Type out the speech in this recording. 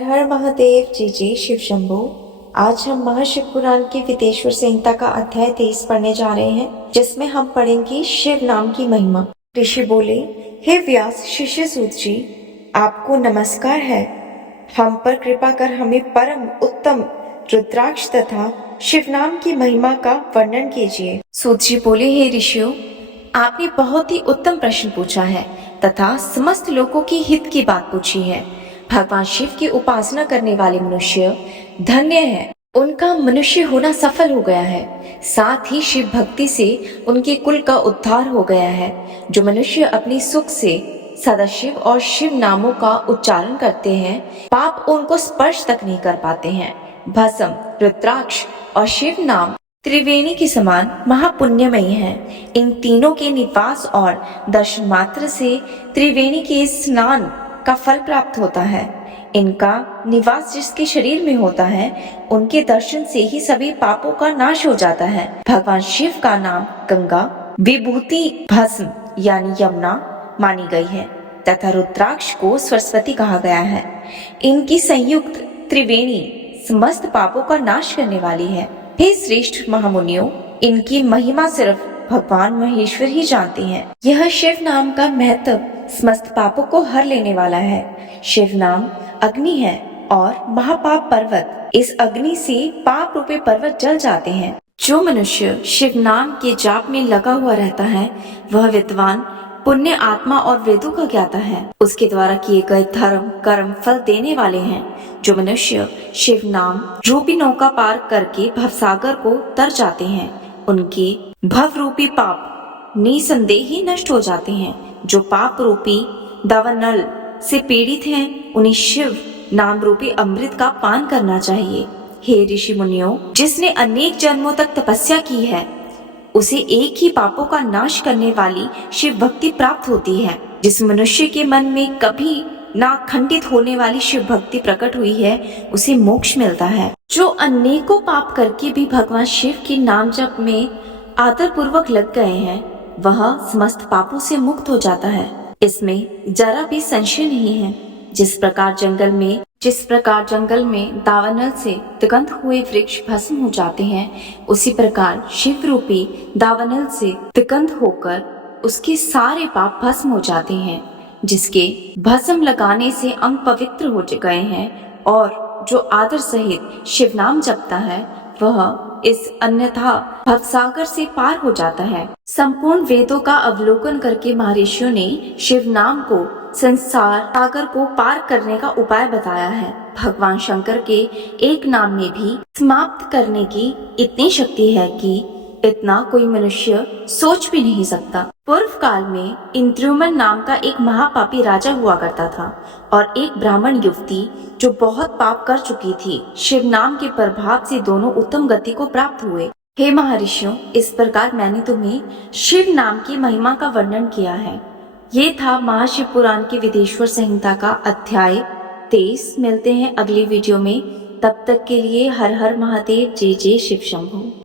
हर हर महादेव, जय जय शिव शंभो। आज हम महाशिव पुराण की विदेश्वर संहिता का अध्याय 23 पढ़ने जा रहे हैं, जिसमें हम पढ़ेंगे शिव नाम की महिमा। ऋषि बोले, हे व्यास शिष्य सूत जी, आपको नमस्कार है। हम पर कृपा कर हमें परम उत्तम रुद्राक्ष तथा शिव नाम की महिमा का वर्णन कीजिए। सूत जी बोले, हे ऋषियों, आपने बहुत ही उत्तम प्रश्न पूछा है तथा समस्त लोगों की हित की बात पूछी है। भगवान शिव की उपासना करने वाले मनुष्य धन्य है, उनका मनुष्य होना सफल हो गया है। साथ ही शिव भक्ति से उनके कुल का उद्धार हो गया है। जो मनुष्य अपनी सुख से सदाशिव और शिव नामों का उच्चारण करते हैं, पाप उनको स्पर्श तक नहीं कर पाते हैं। भस्म, रुद्राक्ष और शिव नाम त्रिवेणी के समान महापुण्यमयी है। इन तीनों के निवास और दर्शन मात्र से त्रिवेणी के स्नान का फल प्राप्त होता है। इनका निवास जिसके शरीर में होता है, उनके दर्शन से ही सभी पापों का नाश हो जाता है। भगवान शिव का नाम गंगा, विभूति, भस्म यानी यमुना मानी गई है तथा रुद्राक्ष को सरस्वती कहा गया है। इनकी संयुक्त त्रिवेणी समस्त पापों का नाश करने वाली है। हे श्रेष्ठ महामुनियों, इनकी महिमा सिर्फ भगवान महेश्वर ही जानते हैं। यह शिव नाम का महत्व समस्त पापों को हर लेने वाला है। शिव नाम अग्नि है और महापाप पर्वत। इस अग्नि से पाप रूपी पर्वत जल जाते हैं। जो मनुष्य शिव नाम के जाप में लगा हुआ रहता है, वह विद्वान, पुण्य आत्मा और वेदों का ज्ञाता है। उसके द्वारा किए गए धर्म कर्म फल देने वाले हैं। जो मनुष्य शिव नाम रूपी नौका पार करके भवसागर को तर जाते हैं, उनके भव रूपी पाप निसंदेह ही नष्ट हो जाते हैं। जो पाप रूपी दावानल से पीड़ित हैं, उन्हें शिव नाम रूपी अमृत का पान करना चाहिए। हे ऋषि मुनियों, जिसने अनेक जन्मों तक तपस्या की है, उसे एक ही पापों का नाश करने वाली शिव भक्ति प्राप्त होती है। जिस मनुष्य के मन में कभी ना खंडित होने वाली शिव भक्ति प्रकट हुई है, उसे मोक्ष मिलता है। जो अनेकों पाप करके भी भगवान शिव के नाम जप में आदर पूर्वक लग गए हैं, वह समस्त पापों से मुक्त हो जाता है। इसमें जरा भी संशय नहीं है। जिस प्रकार जंगल में दावानल से दिगंत हुए वृक्ष भस्म हो जाते हैं, उसी प्रकार शिव रूपी दावानल से दिगंत होकर उसके सारे पाप भस्म हो जाते हैं। जिसके भस्म लगाने से अंग पवित्र हो गए हैं और जो आदर सहित शिव नाम जपता है, वह इस अन्यथा भवसागर से पार हो जाता है। संपूर्ण वेदों का अवलोकन करके महर्षियों ने शिव नाम को संसार सागर को पार करने का उपाय बताया है। भगवान शंकर के एक नाम में भी समाप्त करने की इतनी शक्ति है कि इतना कोई मनुष्य सोच भी नहीं सकता। पूर्व काल में इंद्रुमन नाम का एक महापापी राजा हुआ करता था और एक ब्राह्मण युवती जो बहुत पाप कर चुकी थी। शिव नाम के प्रभाव से दोनों उत्तम गति को प्राप्त हुए। हे महर्षियों, इस प्रकार मैंने तुम्हें शिव नाम की महिमा का वर्णन किया है। ये था महाशिव पुराण की विदेश्वर संहिता का अध्याय 23। मिलते हैं अगली वीडियो में। तब तक के लिए हर हर महादेव, जय जय शिव शंभो।